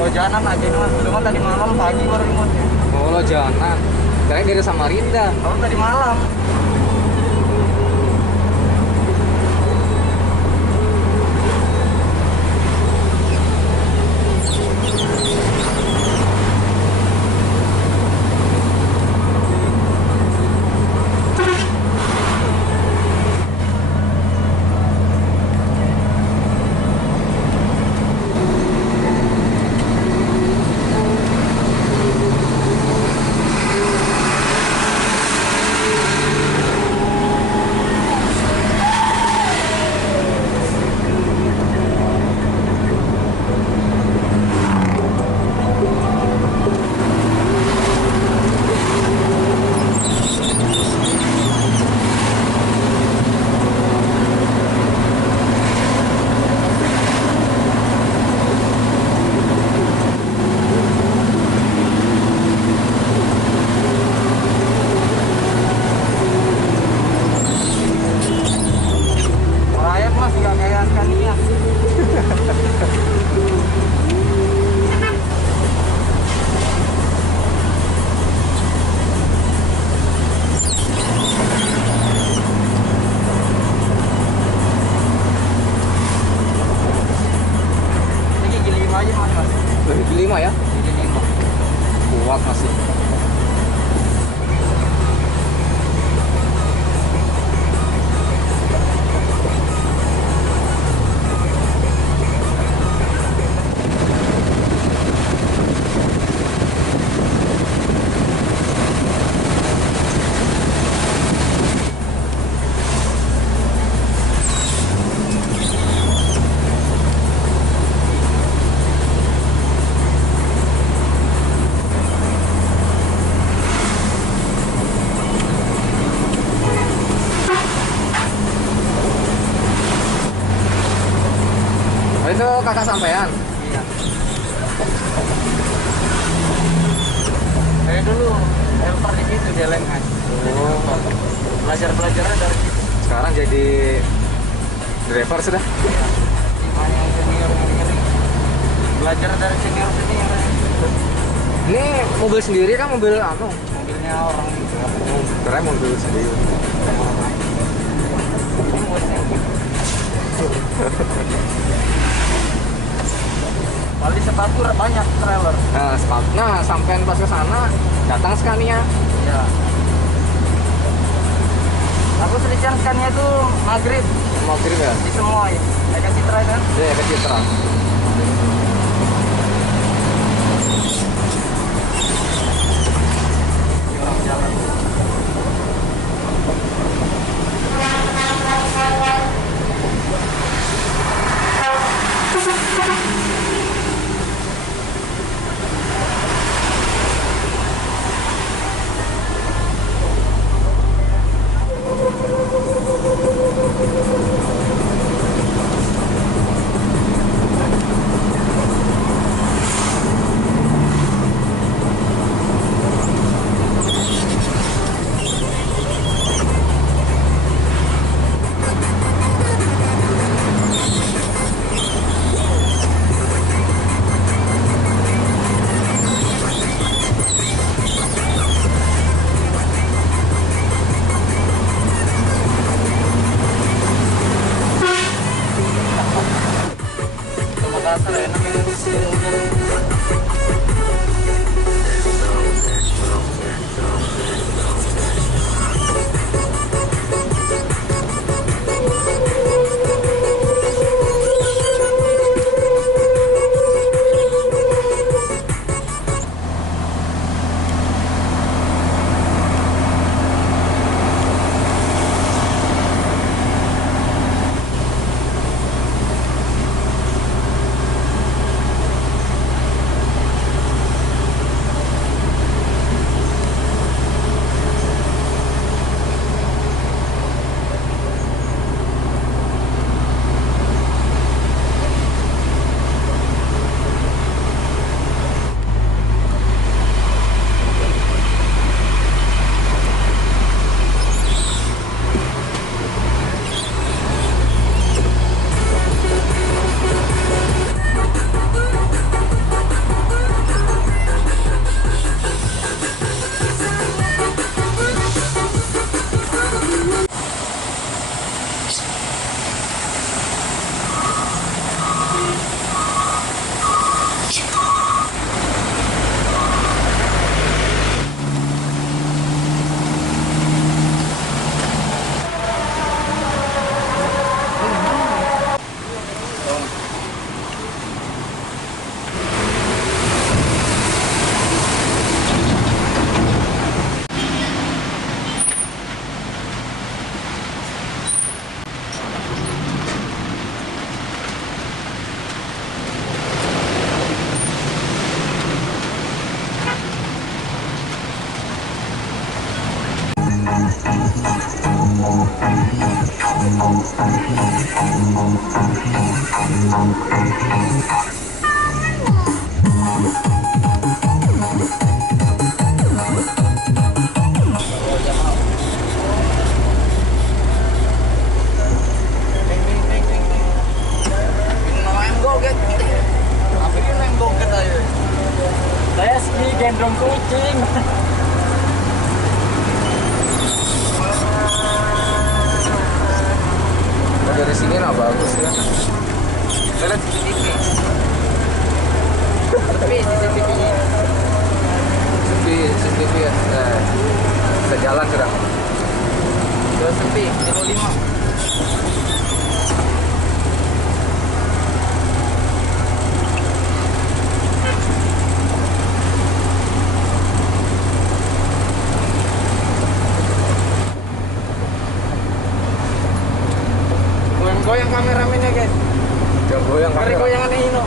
Lojanan aja mas, cuma tadi malam pagi baru mas. Oh, Lojanan. Kirain dari Samarinda. Kalau tadi malam. Gigi 5 ya? Gigi 5. Kuat masih. Itu kakak sampean? Iya. Saya dulu helper di situ di Lengan. Oh. Belajar-belajarnya dari situ. Sekarang jadi driver sudah? Iya. Gimana yang senior ngeri. Belajar dari senior. Ini mobil sendiri kan mobil anu? Mobilnya orang itu. Oh, keren mobil sendiri. Ini bosnya. Kali sepatu banyak trailer. Nah, sepatu. Nah, sampean pas ke sana datang Scania. Ya. Aku selican Scania itu maghrib Mau kirim ya? di semua ya. Eka Citra kan? Iya, ke Citra. Di orang jalan. Saya ski gendong kucing. Dari sini nah bagus ya. Lihat CCTV. Tapi CCTV-nya CCTV ya. Bisa jalan sudah. sudah sepi, 05. Goyang kameramennya guys. Jangan goyang Mari kamera. goyangan Hino.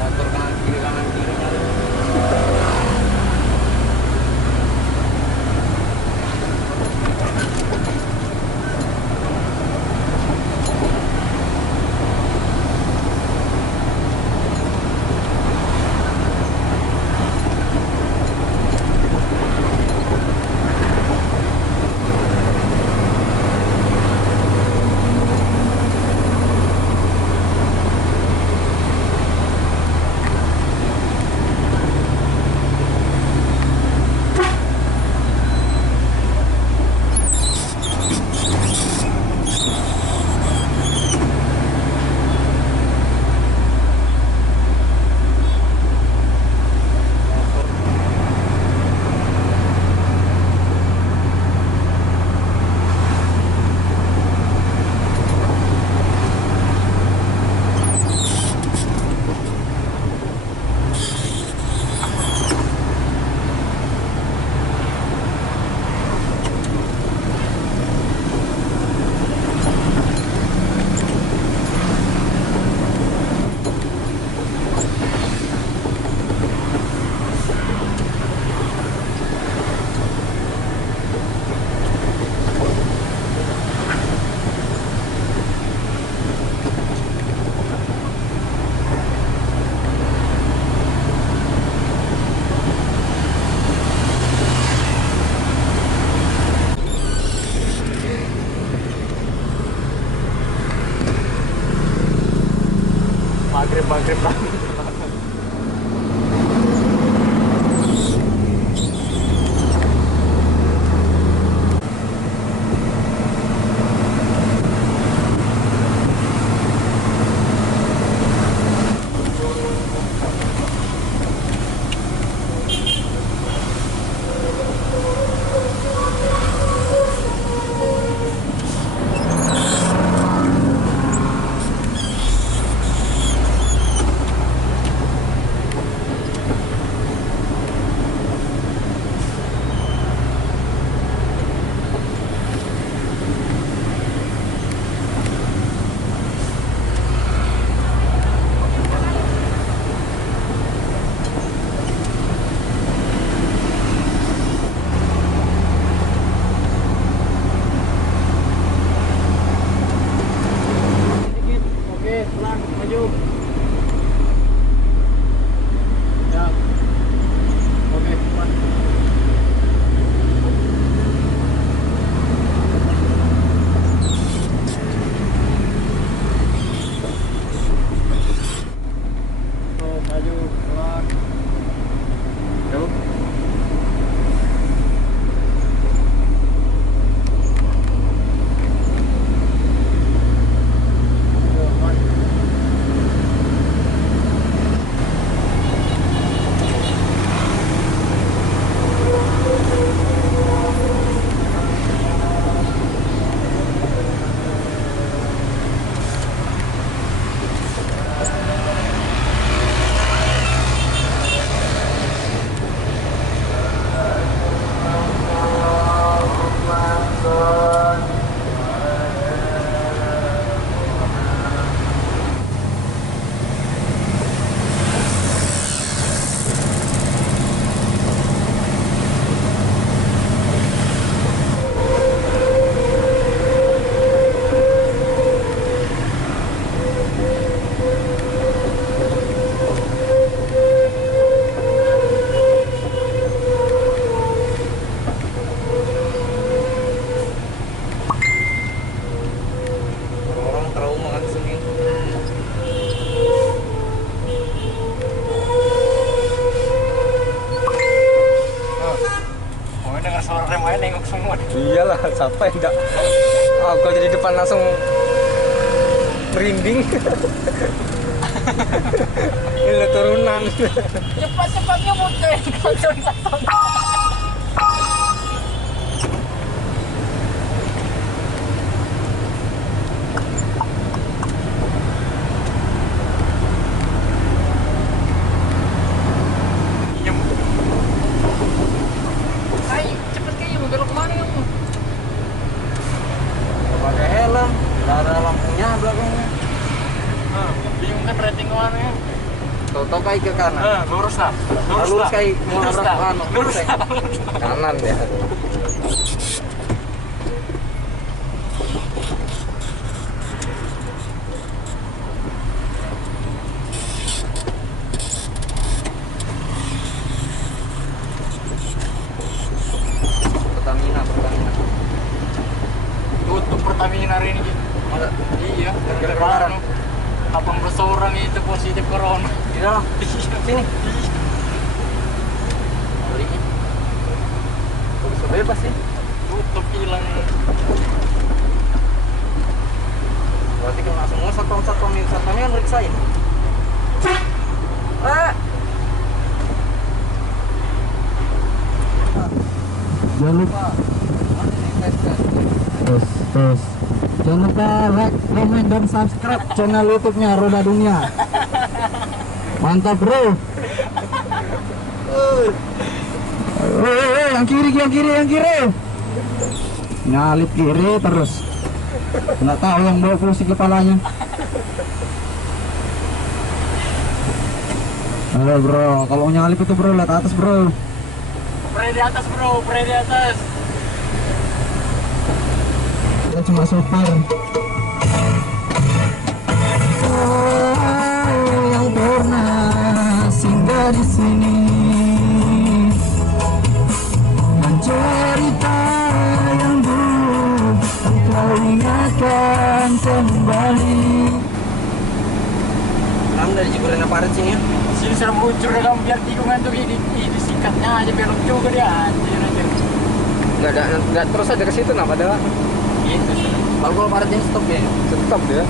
Motor kanan kiri nyari. Maghrib banget. Makanya nengok semua. Iyalah, siapa yang enggak? Aku jadi depan langsung merinding. Ini turunan. Cepat-cepatnya muncul. Cepet kayaknya mau belok kemana kamu? Pakai helm, nggak ada lampunya belakangnya. Bingung kan rating kemana ya? Toto kayak ke kanan. Lurus lah. Lurus kayak mau Lurus nabrak lah. anu. Lurus lah. Kanan ya. Pertamina. Tutup Pertamina hari ini. Masa? Iya, Gara-gara gara-gara kemarin. 18 orang itu positif corona. Iya lah. Sini. Bisa bebas sih. Tutup hilang. Berarti kena semua satpam ini kan meriksain. Jangan lupa terus jangan lupa like, comment, dan subscribe channel YouTube-nya Roda Dunia. Mantap bro. Yang kiri. Nyalip kiri terus. Nggak tahu yang bawa pusing kepalanya. Halo bro, kalau nyalip itu bro lihat atas bro. Pray di atas bro, pray di atas. Kita cuma sopir. Yang pernah singgah di sini dan cerita yang dulu engkau ingatkan kembali. Kamu dari Cikurena Parit sini ya? Sini sudah meluncur deh kamu biar tikungan tuh ini disingkatnya aja belok juga dia anjir. Nggak terus aja ke situ nah padahal. Gitu sih. Kalau Paritnya stop ya? Stop ya.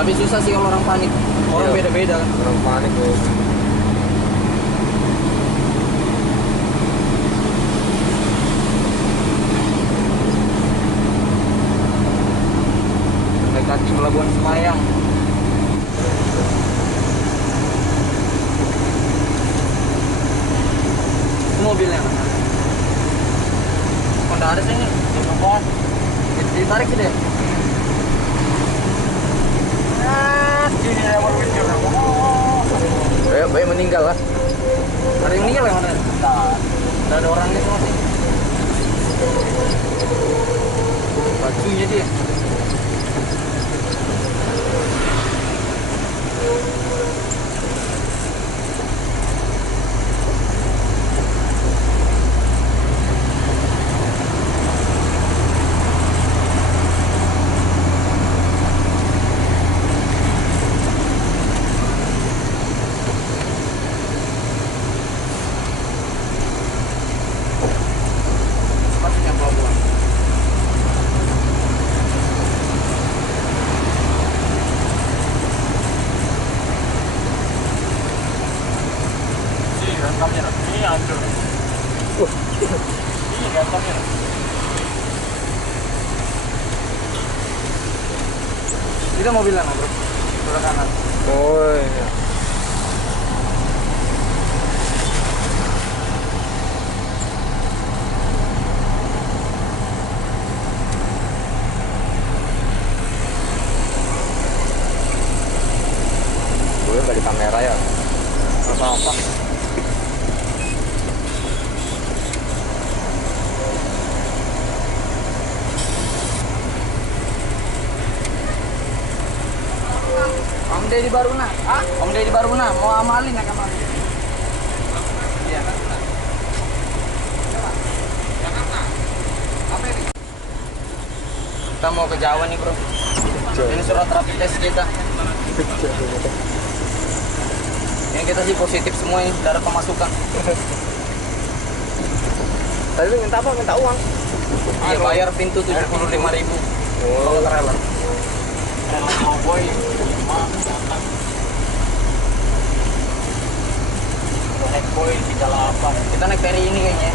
Tapi susah sih kalau orang panik. Orang Iya. beda-beda kan. Orang panik tuh. Naik kaki Pelabuhan Semayang. Itu mobilnya mana? Honda Aris ini. Ditarik gitu ya? Sini ya baru meluncur. Baik meninggal lah. Ada yang meninggal yang mana? Nggak ada orangnya semua sih. Bajunya dia. Masuknya pelabuhan. Sini kan kamera. Ini hancur. Ini kan kamera. Itu mobilnya bro. Sebelah kanan. Oh iya. Gue nggak di kamera ya. Apa-apa. Om Deddy Baruna. Hah? Om Deddy Baruna mau amalin ya kamu? Iya. Apa ini? Kita mau ke Jawa nih bro. Ini surat rapid test kita. Yang kita sih positif semua ini, darah pemasukan. Tadi lu minta apa? Minta uang. Iya, bayar pintu 75.000. Kalau trailer. Trailer cowboy 5 datang. Naik boy 38. Kita naik ferry ini kayaknya.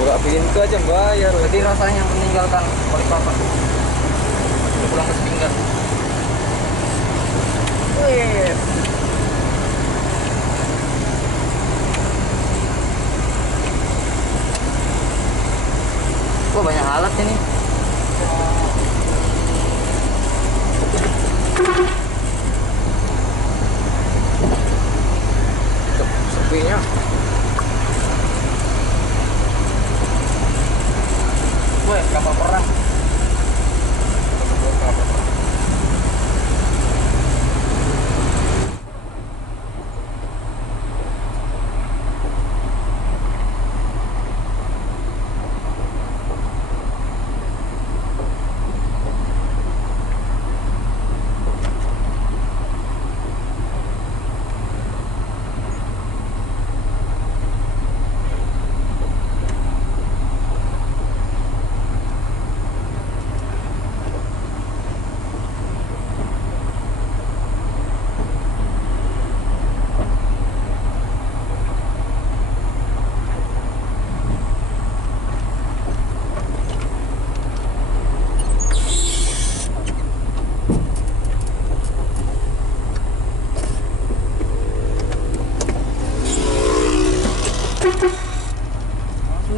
Buka pintu aja bayar. Jadi rasanya meninggalkan Balikpapan. Pulang ke Sepinggan. Wih. Wah, banyak alat ini. Sepinya. Wih, kapal perang.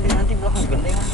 Nanti belakang gendengan.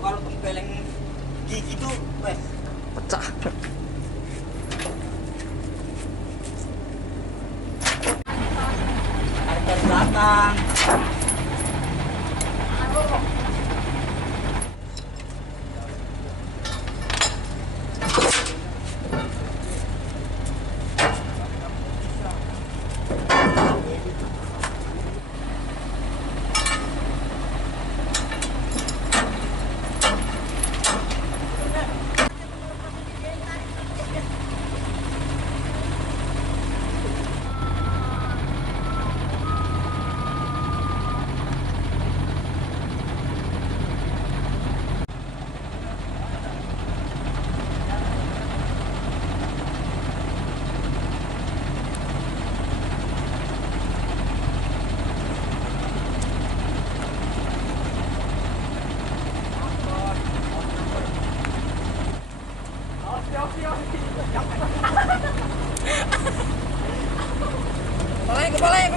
Kalau tempeleng gigi tuh, wes Pecah. ada di belakang. Kepalanya.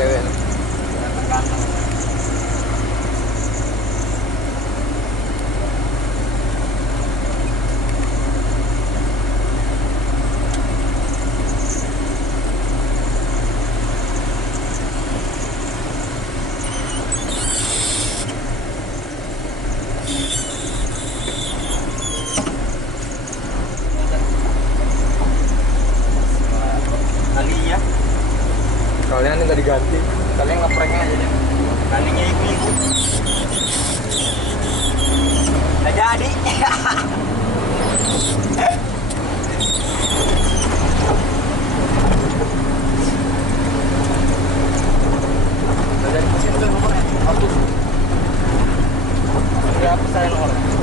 cewek. Ganteng-ganteng. Kali ya, Kalian ini nggak diganti. kalian ngepranknya aja deh. Kalinya ikut. Nggak jadi. Nggak jadi mesin tuh nomornya. Hapus. Udah hapus saya nomornya.